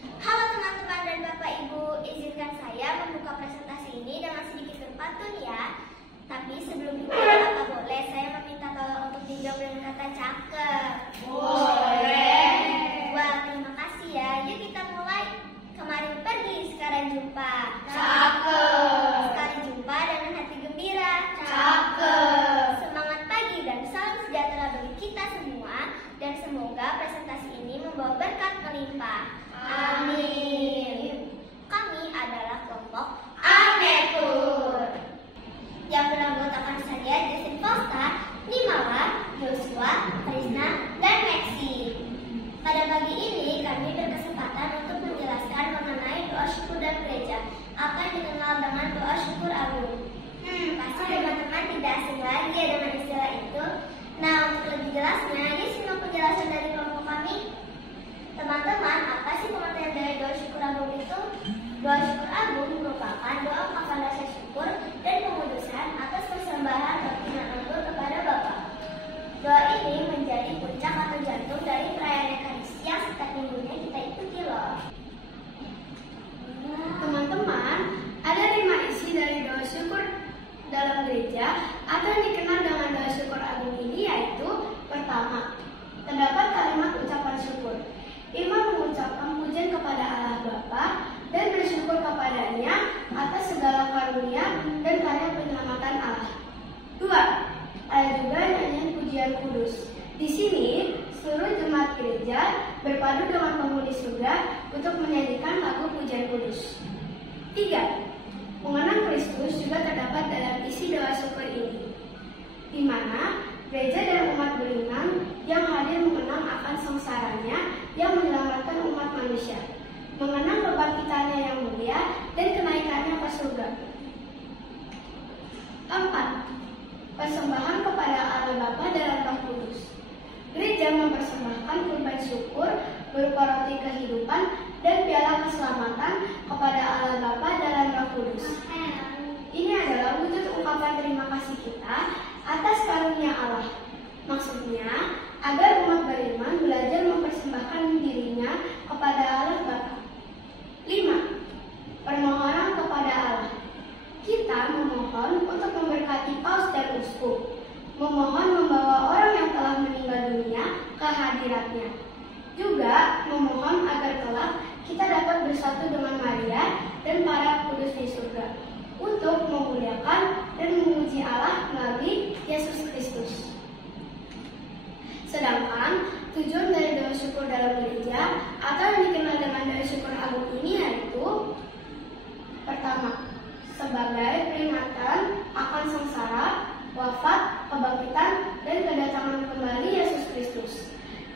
Halo teman-teman dan Bapak Ibu, izinkan saya membuka presentasi ini dengan sedikit berpantun ya. Tapi sebelum itu, apa boleh saya meminta tolong untuk dijawab dengan kata cakep? Boleh. Wah, terima kasih ya. Yuk kita mulai. Kemarin pergi, sekarang jumpa. Cakep. Sekali jumpa dengan hati gembira. Cakep. Semangat pagi dan salam sejahtera bagi kita semua. Dan semoga presentasi ini membawa berkat melimpah. Amin. Kami adalah kelompok Anekur yang beranggotakan saya Jason Fosta, Nimala, Joshua, Krisna, dan Maxi. Pada pagi ini kami berkesempatan untuk menjelaskan mengenai doa syukur dan gereja, akan dikenal dengan doa syukur agung. Pasti teman-teman tidak asing lagi ya dengan istilah itu. Nah, untuk lebih jelasnya, yuk simak penjelasan dari kelompok kami. Teman-teman, apa sih pengertian dari doa syukur agung itu? Doa syukur agung merupakan doa ungkapan rasa syukur dan pengudusan atas persembahan roti dan anggur kepada Bapa. Doa ini menjadi puncak atau jantung dari perayaan Ekaristi yang setiap minggunya kita ikuti loh. Teman-teman, ada 5 isi dari doa syukur dalam gereja atau yang dikenal dengan doa syukur agung ini, yaitu pertama, terdapat kalimat ucapan syukur. Imam mengucapkan pujian kepada Allah Bapa dan bersyukur kepadanya atas segala karunia dan karya penyelamatan Allah. 2. Ada juga nyanyian pujian kudus. Di sini, seluruh jemaat gereja berpadu dengan penghuni surga untuk menyanyikan lagu pujian kudus. 3. Mengenang Kristus juga terdapat dalam isi doa syukur ini, di mana gereja dan umat beriman yang hadir mengenang akan sengsaranya yang menyelamatkan umat manusia, mengenang kebangkitannya yang mulia dan kenaikannya ke surga. 4. Persembahan kepada Allah Bapa dalam Roh Kudus. Gereja mempersembahkan kurban syukur berupa roti kehidupan dan piala keselamatan kepada Allah Bapa dalam Roh Kudus. Ini adalah wujud ungkapan terima kasih kita atas karunia Allah. Maksudnya, agar umat beriman belajar mempersembahkan dirinya kepada Allah Bapa. 5. Permohonan kepada Allah. Kita memohon untuk memberkati paus dan uskup, memohon membawa orang yang telah meninggal dunia ke hadiratnya. Juga memohon agar kelak kita dapat bersatu dengan Maria dan para kudus di surga untuk memuliakan dan memuji Allah melalui Yesus Kristus. Sedangkan tujuan dari doa syukur dalam gereja atau yang dikenal dengan doa syukur agung ini yaitu pertama, sebagai peringatan akan sengsara, wafat, kebangkitan, dan kedatangan kembali Yesus Kristus.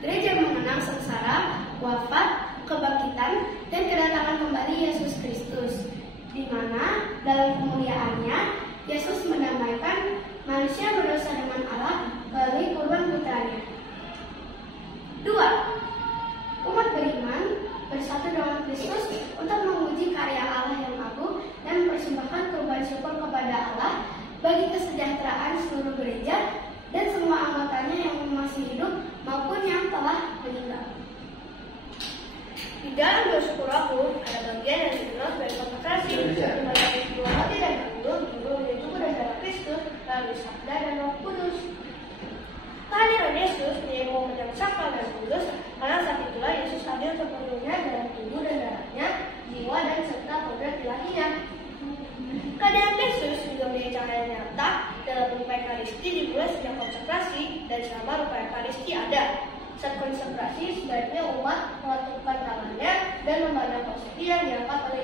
Gereja mengenang sengsara, wafat, kebangkitan, dan kedatangan kembali Yesus Kristus, di mana dalam kemuliaannya Yesus mendamaikan manusia berdosa dengan Allah melalui kurban putranya. 2. Umat beriman bersatu dengan Kristus untuk memuji karya Allah yang agung dan mempersembahkan kurban syukur kepada Allah bagi kesejahteraan seluruh gereja dan semua anggotanya yang masih hidup maupun yang telah meninggal. Di dalam doa syukur agung ada bagian yang dikenal sebagai konsekrasi, di mana dua roti dan anggur menjadi tubuh dan darah Kristus melalui sabda dan Roh Kudus. Kehadiran Yesus menjadi momen yang sakral dan kudus, karena saat itulah Yesus hadir sepenuhnya dalam tubuh dan darahnya, jiwa dan serta kodrat ilahinya. Kehadiran Yesus juga menjadi cahaya nyata dalam rupa Ekaristi dimulai sejak konsekrasi dan selama rupa Ekaristi ada. Saat konsekrasi, sebaiknya umat melakukan tangannya dan memandang posisi yang diangkat oleh